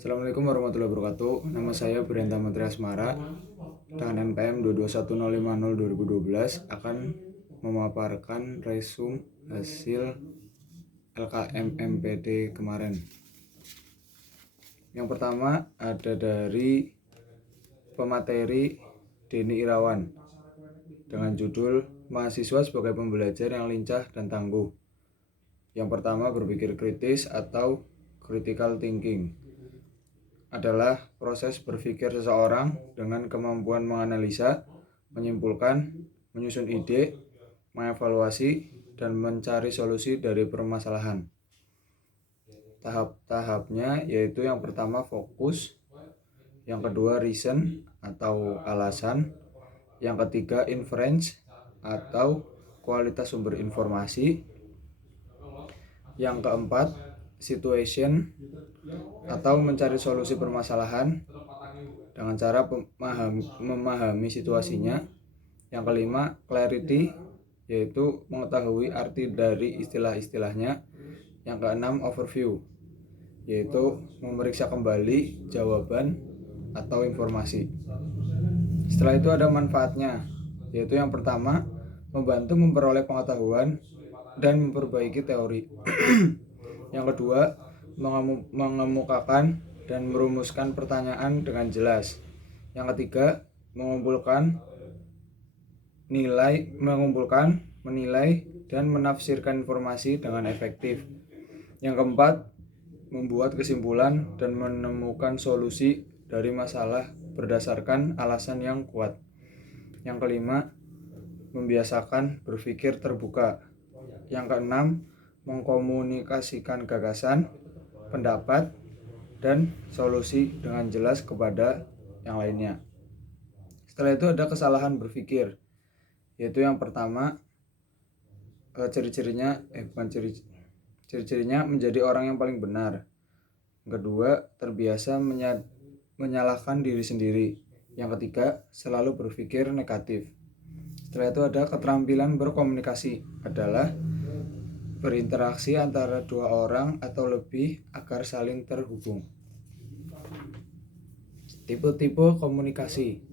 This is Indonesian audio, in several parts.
Assalamualaikum warahmatullahi wabarakatuh. Nama saya Brenta Menteri Asmara dengan NPM 22105002012 akan memaparkan resume hasil LKM MPD kemarin. Yang pertama ada dari pemateri Denny Irawan dengan judul Mahasiswa sebagai pembelajar yang lincah dan tangguh. Yang pertama, berpikir kritis atau critical thinking adalah proses berpikir seseorang dengan kemampuan menganalisa, menyimpulkan, menyusun ide, mengevaluasi, dan mencari solusi dari permasalahan. Tahap-tahapnya yaitu yang pertama fokus, yang kedua reason atau alasan, yang ketiga inference atau kualitas sumber informasi, yang keempat situation atau mencari solusi permasalahan dengan cara memahami situasinya. Yang kelima clarity, yaitu mengetahui arti dari istilah-istilahnya. Yang keenam overview, yaitu memeriksa kembali jawaban atau informasi. Setelah itu ada manfaatnya, yaitu yang pertama membantu memperoleh pengetahuan dan memperbaiki teori. Yang kedua, mengemukakan dan merumuskan pertanyaan dengan jelas. Yang ketiga, menilai, dan menafsirkan informasi dengan efektif. Yang keempat, membuat kesimpulan dan menemukan solusi dari masalah berdasarkan alasan yang kuat. Yang kelima, membiasakan berpikir terbuka. Yang keenam, mengkomunikasikan gagasan, pendapat, dan solusi dengan jelas kepada yang lainnya. Setelah itu ada kesalahan berpikir, yaitu yang pertama ciri-cirinya menjadi orang yang paling benar. Yang kedua, terbiasa menyalahkan diri sendiri. Yang ketiga, selalu berpikir negatif. Setelah itu ada keterampilan berkomunikasi, adalah berinteraksi antara dua orang atau lebih agar saling terhubung. Tipe-tipe komunikasi.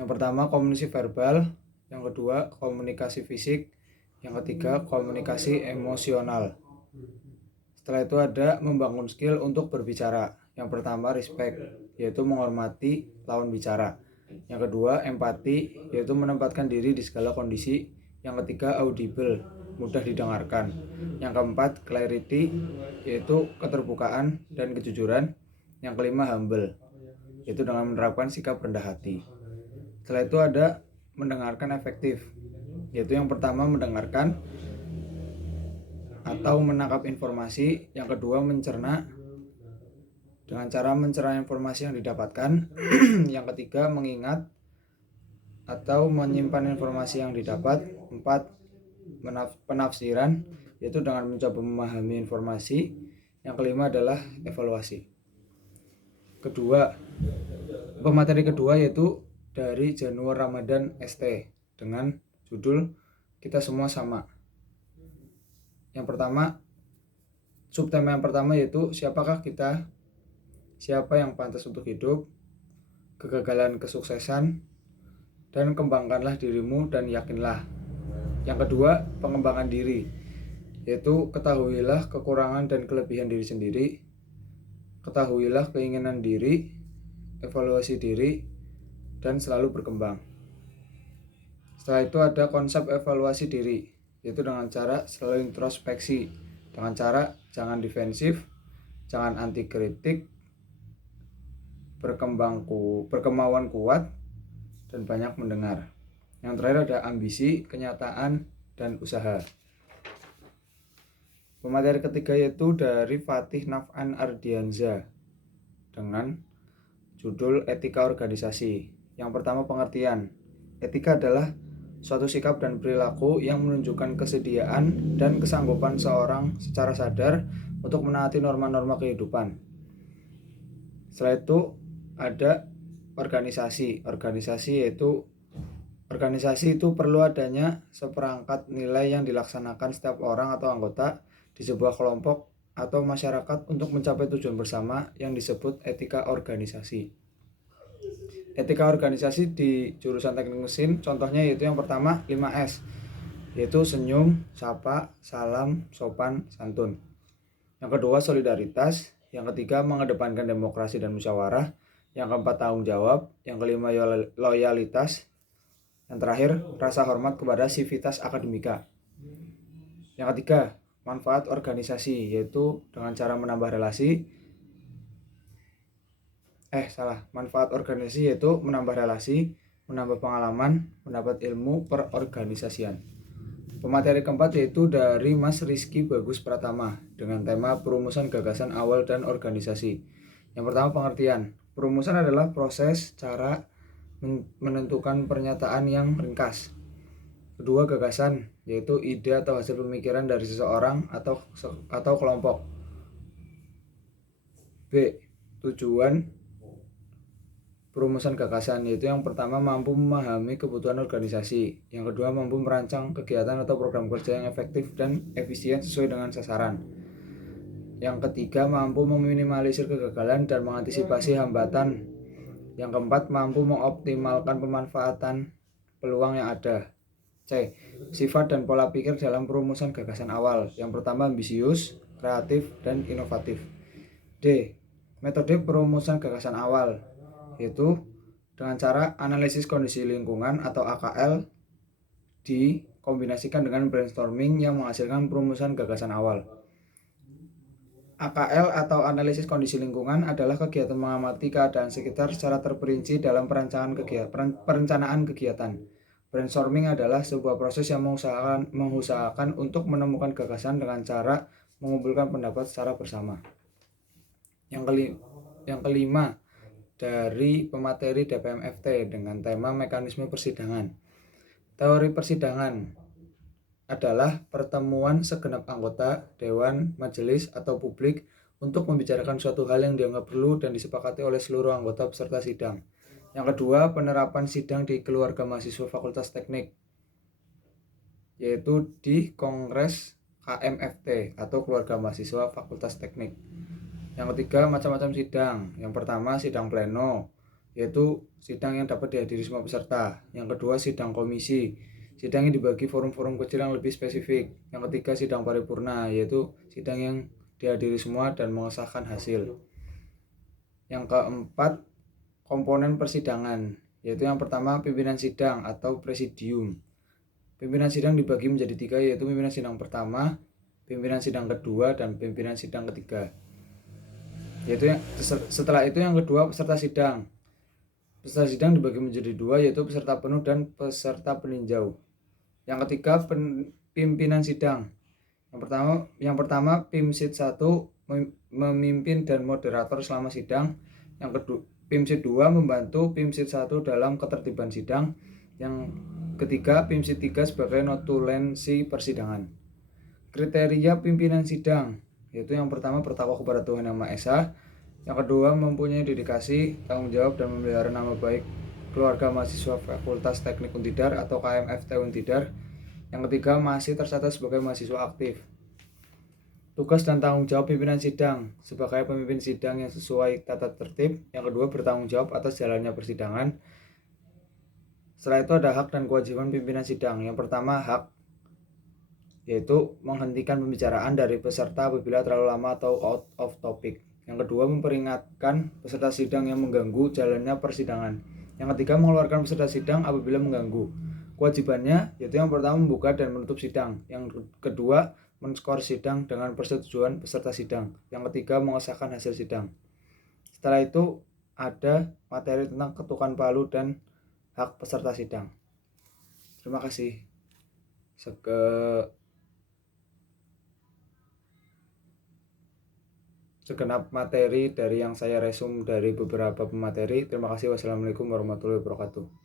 Yang pertama komunikasi verbal, yang kedua komunikasi fisik, yang ketiga komunikasi emosional. Setelah itu ada membangun skill untuk berbicara. Yang pertama respect, yaitu menghormati lawan bicara. Yang kedua empati, yaitu menempatkan diri di segala kondisi. Yang ketiga audible, mudah didengarkan. Yang keempat clarity, yaitu keterbukaan dan kejujuran. Yang kelima humble, yaitu dengan menerapkan sikap rendah hati. Setelah itu ada mendengarkan efektif, yaitu yang pertama mendengarkan atau menangkap informasi. Yang kedua mencerna dengan cara mencerna informasi yang didapatkan. Yang ketiga mengingat atau menyimpan informasi yang didapat. 4. Penafsiran, yaitu dengan mencoba memahami informasi. Yang kelima adalah evaluasi. Pemateri kedua yaitu dari Januar Ramadan ST dengan judul Kita Semua Sama. Yang pertama, subtema yang pertama yaitu siapakah kita, siapa yang pantas untuk hidup, kegagalan kesuksesan, dan kembangkanlah dirimu dan yakinlah. Yang kedua, pengembangan diri, yaitu ketahuilah kekurangan dan kelebihan diri sendiri, ketahuilah keinginan diri, evaluasi diri, dan selalu berkembang. Setelah itu ada konsep evaluasi diri, yaitu dengan cara selalu introspeksi, dengan cara jangan defensif, jangan anti kritik, berkemauan kuat, dan banyak mendengar. Yang terakhir ada ambisi, kenyataan, dan usaha. Pemateri ketiga yaitu dari Fatih Naf'an Ardianza dengan judul Etika Organisasi. Yang pertama pengertian. Etika adalah suatu sikap dan perilaku yang menunjukkan kesediaan dan kesanggupan seorang secara sadar untuk menaati norma-norma kehidupan. Setelah itu ada organisasi. Organisasi itu perlu adanya seperangkat nilai yang dilaksanakan setiap orang atau anggota di sebuah kelompok atau masyarakat untuk mencapai tujuan bersama yang disebut etika organisasi. Etika organisasi di jurusan teknik mesin contohnya yaitu yang pertama 5S, yaitu senyum, sapa, salam, sopan, santun. Yang kedua solidaritas, yang ketiga mengedepankan demokrasi dan musyawarah, yang keempat tanggung jawab, yang kelima loyalitas, yang terakhir rasa hormat kepada sivitas akademika. Yang ketiga manfaat organisasi, yaitu dengan cara menambah relasi manfaat organisasi yaitu menambah relasi, menambah pengalaman, mendapat ilmu perorganisasian. Pemateri keempat yaitu dari Mas Rizky Bagus Pratama dengan tema perumusan gagasan awal dan organisasi. Yang pertama pengertian. Perumusan adalah proses cara menentukan pernyataan yang ringkas. Kedua gagasan yaitu ide atau hasil pemikiran dari seseorang atau kelompok. B. Tujuan perumusan gagasan yaitu yang pertama mampu memahami kebutuhan organisasi, yang kedua mampu merancang kegiatan atau program kerja yang efektif dan efisien sesuai dengan sasaran, yang ketiga mampu meminimalisir kegagalan dan mengantisipasi hambatan, yang keempat mampu mengoptimalkan pemanfaatan peluang yang ada. C. Sifat dan pola pikir dalam perumusan gagasan awal, yang pertama ambisius, kreatif, dan inovatif. D. Metode perumusan gagasan awal yaitu dengan cara analisis kondisi lingkungan atau AKL dikombinasikan dengan brainstorming yang menghasilkan perumusan gagasan awal. AKL atau analisis kondisi lingkungan adalah kegiatan mengamati keadaan sekitar secara terperinci dalam perencanaan kegiatan. Brainstorming adalah sebuah proses yang mengusahakan untuk menemukan gagasan dengan cara mengumpulkan pendapat secara bersama. Yang kelima dari pemateri DPMFT dengan tema mekanisme persidangan. Teori persidangan adalah pertemuan segenap anggota, dewan, majelis, atau publik untuk membicarakan suatu hal yang dianggap perlu dan disepakati oleh seluruh anggota peserta sidang. Yang kedua, penerapan sidang di keluarga mahasiswa Fakultas Teknik, yaitu di Kongres KMFT atau keluarga mahasiswa Fakultas Teknik. Yang ketiga, macam-macam sidang. Yang pertama, sidang pleno, yaitu sidang yang dapat dihadiri semua peserta. Yang kedua, sidang komisi. Sidang yang dibagi forum-forum kecil yang lebih spesifik. Yang ketiga, sidang paripurna, yaitu sidang yang dihadiri semua dan mengesahkan hasil. Yang keempat, komponen persidangan, yaitu yang pertama, pimpinan sidang atau presidium. Pimpinan sidang dibagi menjadi 3, yaitu pimpinan sidang pertama, pimpinan sidang kedua, dan pimpinan sidang ketiga. Yaitu setelah itu yang kedua peserta sidang. Peserta sidang dibagi menjadi 2, yaitu peserta penuh dan peserta peninjau. Yang ketiga pimpinan sidang. Yang pertama PIMSID 1 memimpin dan moderator selama sidang. Yang kedua PIMSID 2 membantu PIMSID 1 dalam ketertiban sidang. Yang ketiga PIMSID 3 sebagai notulensi persidangan. Kriteria pimpinan sidang yaitu yang pertama bertakwa kepada Tuhan Yang Maha Esa, yang kedua mempunyai dedikasi, tanggung jawab dan memelihara nama baik keluarga mahasiswa Fakultas Teknik Untidar atau KMFT Untidar, yang ketiga masih tercatat sebagai mahasiswa aktif. Tugas dan tanggung jawab pimpinan sidang sebagai pemimpin sidang yang sesuai tata tertib, yang kedua bertanggung jawab atas jalannya persidangan. Setelah itu ada hak dan kewajiban pimpinan sidang. Yang pertama hak yaitu menghentikan pembicaraan dari peserta apabila terlalu lama atau out of topic. Yang kedua memperingatkan peserta sidang yang mengganggu jalannya persidangan. Yang ketiga mengeluarkan peserta sidang apabila mengganggu. Kewajibannya yaitu yang pertama membuka dan menutup sidang. Yang kedua men-skor sidang dengan persetujuan peserta sidang. Yang ketiga mengesahkan hasil sidang. Setelah itu ada materi tentang ketukan palu dan hak peserta sidang. Terima kasih. Segenap materi dari yang saya resum dari beberapa pemateri. Terima kasih. Wassalamualaikum warahmatullahi wabarakatuh.